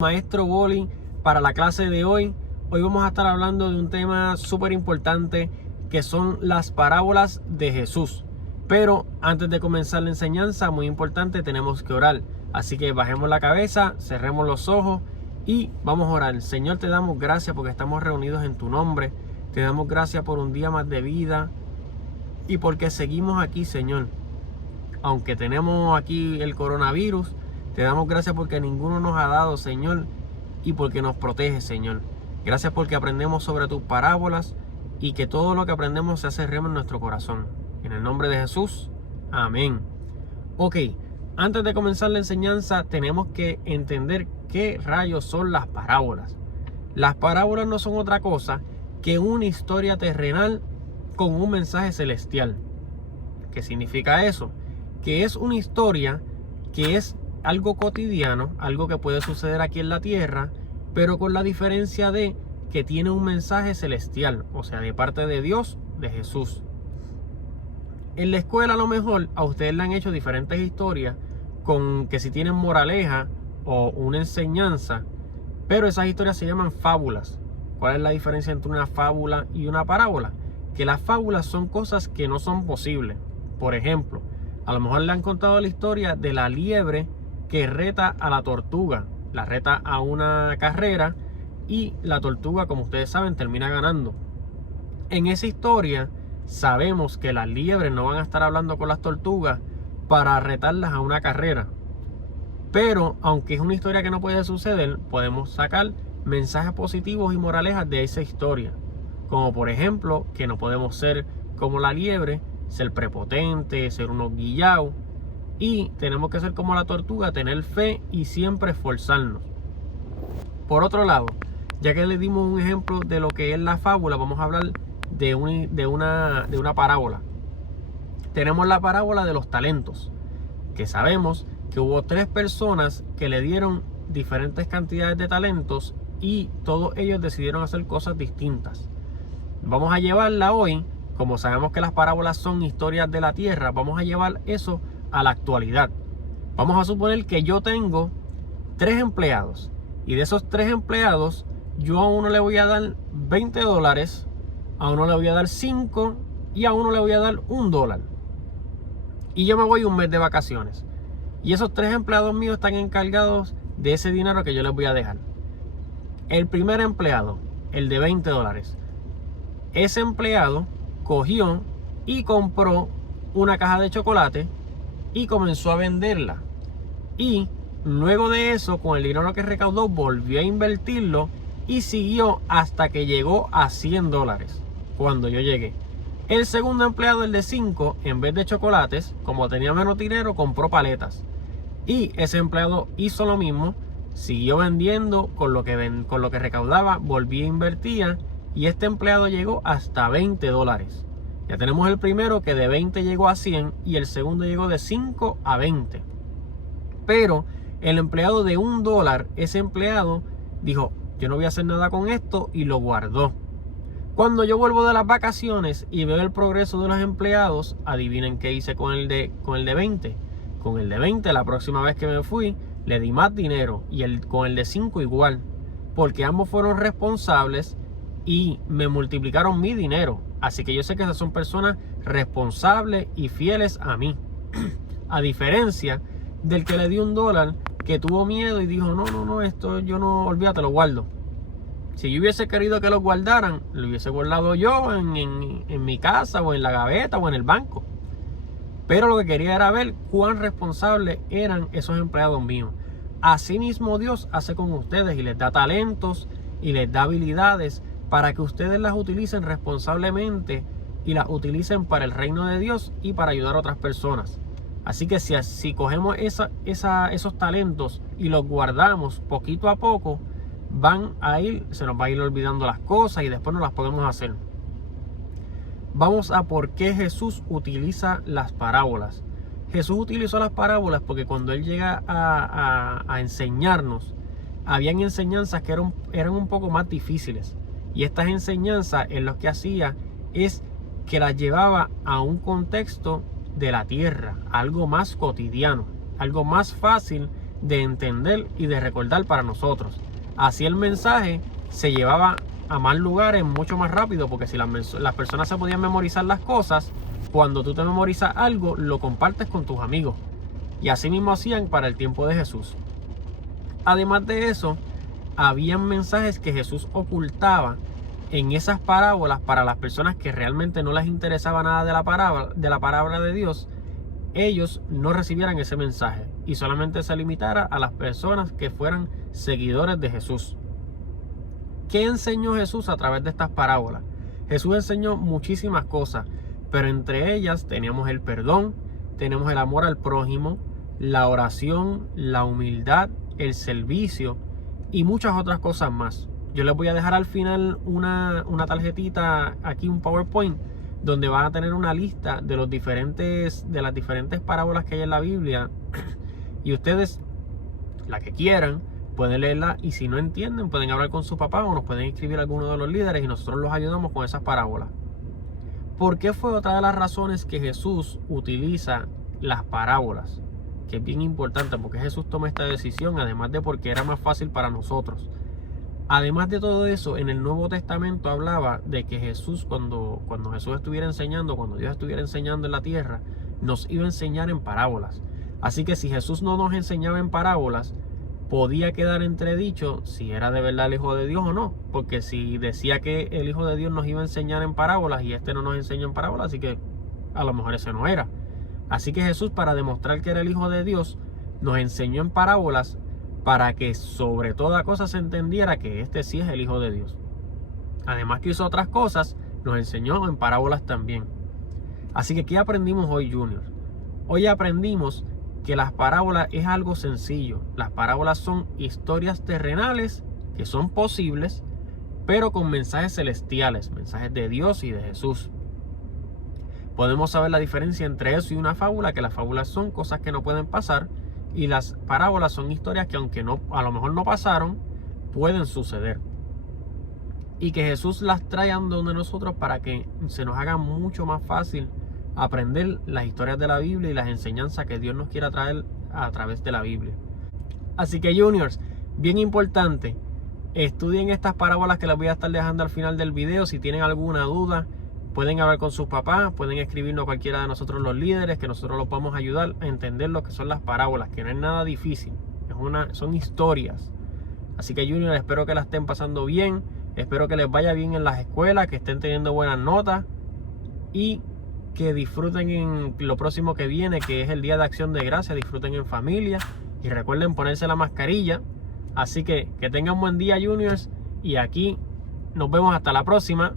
Maestro Boli para la clase de hoy. Hoy vamos a estar hablando de un tema súper importante que son las parábolas de Jesús. Pero antes de comenzar la enseñanza, muy importante, tenemos que orar. Así que bajemos la cabeza, cerremos los ojos y vamos a orar. Señor, te damos gracias porque estamos reunidos en tu nombre. Te damos gracias por un día más de vida y porque seguimos aquí, Señor. Aunque tenemos aquí el coronavirus, te damos gracias porque ninguno nos ha dado, Señor, y porque nos protege, Señor. Gracias porque aprendemos sobre tus parábolas y que todo lo que aprendemos se hace rema en nuestro corazón. En el nombre de Jesús, amén. Ok, antes de comenzar la enseñanza, tenemos que entender qué rayos son las parábolas. Las parábolas no son otra cosa que una historia terrenal con un mensaje celestial. ¿Qué significa eso? Que es una historia que es algo cotidiano, algo que puede suceder aquí en la tierra, pero con la diferencia de que tiene un mensaje celestial, o sea, de parte de Dios, de Jesús. En la escuela a lo mejor a ustedes le han hecho diferentes historias con que si tienen moraleja o una enseñanza, pero esas historias se llaman fábulas. ¿Cuál es la diferencia entre una fábula y una parábola? Que las fábulas son cosas que no son posibles. Por ejemplo, a lo mejor le han contado la historia de la liebre que reta a la tortuga, la reta a una carrera y la tortuga, como ustedes saben, termina ganando. En esa historia sabemos que las liebres no van a estar hablando con las tortugas para retarlas a una carrera. Pero aunque es una historia que no puede suceder, podemos sacar mensajes positivos y moralejas de esa historia. Como por ejemplo, que no podemos ser como la liebre, ser prepotente, ser unos guillaos. Y tenemos que ser como la tortuga, tener fe y siempre esforzarnos. Por otro lado, ya que le dimos un ejemplo de lo que es la fábula, vamos a hablar de una parábola. Tenemos la parábola de los talentos, que sabemos que hubo 3 personas que le dieron diferentes cantidades de talentos y todos ellos decidieron hacer cosas distintas. Vamos a llevarla hoy, como sabemos que las parábolas son historias de la tierra, vamos a llevar eso a la actualidad. Vamos a suponer que yo tengo 3 empleados y de esos 3 empleados yo a uno le voy a dar $20, a uno le voy a dar 5 y a uno le voy a dar $1. Y yo me voy un mes de vacaciones y esos 3 empleados míos están encargados de ese dinero que yo les voy a dejar. El primer empleado, el de $20, ese empleado cogió y compró una caja de chocolate y comenzó a venderla. Y luego de eso, con el dinero que recaudó, volvió a invertirlo y siguió hasta que llegó a $100 cuando yo llegué. El segundo empleado, el de 5, en vez de chocolates, como tenía menos dinero, compró paletas. Y ese empleado hizo lo mismo, siguió vendiendo con lo que recaudaba, volvía a invertir y este empleado llegó hasta $20. Ya tenemos el primero que de 20 llegó a 100 y el segundo llegó de 5 a 20. Pero el empleado de $1, ese empleado dijo, yo no voy a hacer nada con esto y lo guardó. Cuando yo vuelvo de las vacaciones y veo el progreso de los empleados, adivinen qué hice con el de 20. Con el de 20, la próxima vez que me fui, le di más dinero y con el de 5 igual. Porque ambos fueron responsables y me multiplicaron mi dinero. Así que yo sé que esas son personas responsables y fieles a mí. A diferencia del que le di $1, que tuvo miedo y dijo, no, esto yo no, olvídate, lo guardo. Si yo hubiese querido que lo guardaran, lo hubiese guardado yo en mi casa o en la gaveta o en el banco. Pero lo que quería era ver cuán responsables eran esos empleados míos. Asimismo Dios hace con ustedes y les da talentos y les da habilidades para que ustedes las utilicen responsablemente y las utilicen para el reino de Dios y para ayudar a otras personas. Así que si cogemos esos talentos y los guardamos poquito a poco, se nos va a ir olvidando las cosas y después no las podemos hacer. Vamos a por qué Jesús utiliza las parábolas. Jesús utilizó las parábolas porque cuando Él llega a enseñarnos, habían enseñanzas que eran un poco más difíciles. Y estas enseñanzas, Él lo que hacía es que las llevaba a un contexto de la tierra, algo más cotidiano, algo más fácil de entender y de recordar para nosotros. Así el mensaje se llevaba a más lugares mucho más rápido, porque si las personas se podían memorizar las cosas, cuando tú te memorizas algo, lo compartes con tus amigos. Y así mismo hacían para el tiempo de Jesús. Además de eso, habían mensajes que Jesús ocultaba en esas parábolas para las personas que realmente no les interesaba nada de la palabra de Dios. Ellos no recibieran ese mensaje y solamente se limitara a las personas que fueran seguidores de Jesús. ¿Qué enseñó Jesús a través de estas parábolas? Jesús enseñó muchísimas cosas, pero entre ellas teníamos el perdón, tenemos el amor al prójimo, la oración, la humildad, el servicio y muchas otras cosas más. Yo les voy a dejar al final una tarjetita, aquí un PowerPoint, donde van a tener una lista de las diferentes parábolas que hay en la Biblia. Y ustedes, la que quieran, pueden leerla, y si no entienden, pueden hablar con su papá o nos pueden escribir a alguno de los líderes y nosotros los ayudamos con esas parábolas. ¿Por qué fue otra de las razones que Jesús utiliza las parábolas? Que es bien importante, porque Jesús toma esta decisión, además de porque era más fácil para nosotros. Además de todo eso, en el Nuevo Testamento hablaba de que Jesús, cuando Jesús estuviera enseñando, cuando Dios estuviera enseñando en la tierra, nos iba a enseñar en parábolas. Así que si Jesús no nos enseñaba en parábolas, podía quedar entredicho si era de verdad el Hijo de Dios o no. Porque si decía que el Hijo de Dios nos iba a enseñar en parábolas y no nos enseña en parábolas, así que a lo mejor ese no era. Así que Jesús, para demostrar que era el Hijo de Dios, nos enseñó en parábolas para que sobre toda cosa se entendiera que este sí es el Hijo de Dios. Además que hizo otras cosas, nos enseñó en parábolas también. Así que, ¿qué aprendimos hoy, Junior? Hoy aprendimos que las parábolas es algo sencillo. Las parábolas son historias terrenales que son posibles, pero con mensajes celestiales, mensajes de Dios y de Jesús. Podemos saber la diferencia entre eso y una fábula, que las fábulas son cosas que no pueden pasar y las parábolas son historias que, aunque a lo mejor no pasaron, pueden suceder. Y que Jesús las trae a donde nosotros para que se nos haga mucho más fácil aprender las historias de la Biblia y las enseñanzas que Dios nos quiera traer a través de la Biblia. Así que, juniors, bien importante, estudien estas parábolas que les voy a estar dejando al final del video. Si tienen alguna duda, pueden hablar con sus papás, pueden escribirnos a cualquiera de nosotros los líderes, que nosotros los podemos ayudar a entender lo que son las parábolas, que no es nada difícil, son historias. Así que, juniors, espero que la estén pasando bien, espero que les vaya bien en las escuelas, que estén teniendo buenas notas y que disfruten en lo próximo que viene, que es el Día de Acción de Gracias. Disfruten en familia y recuerden ponerse la mascarilla. Así que tengan un buen día, juniors, y aquí nos vemos hasta la próxima.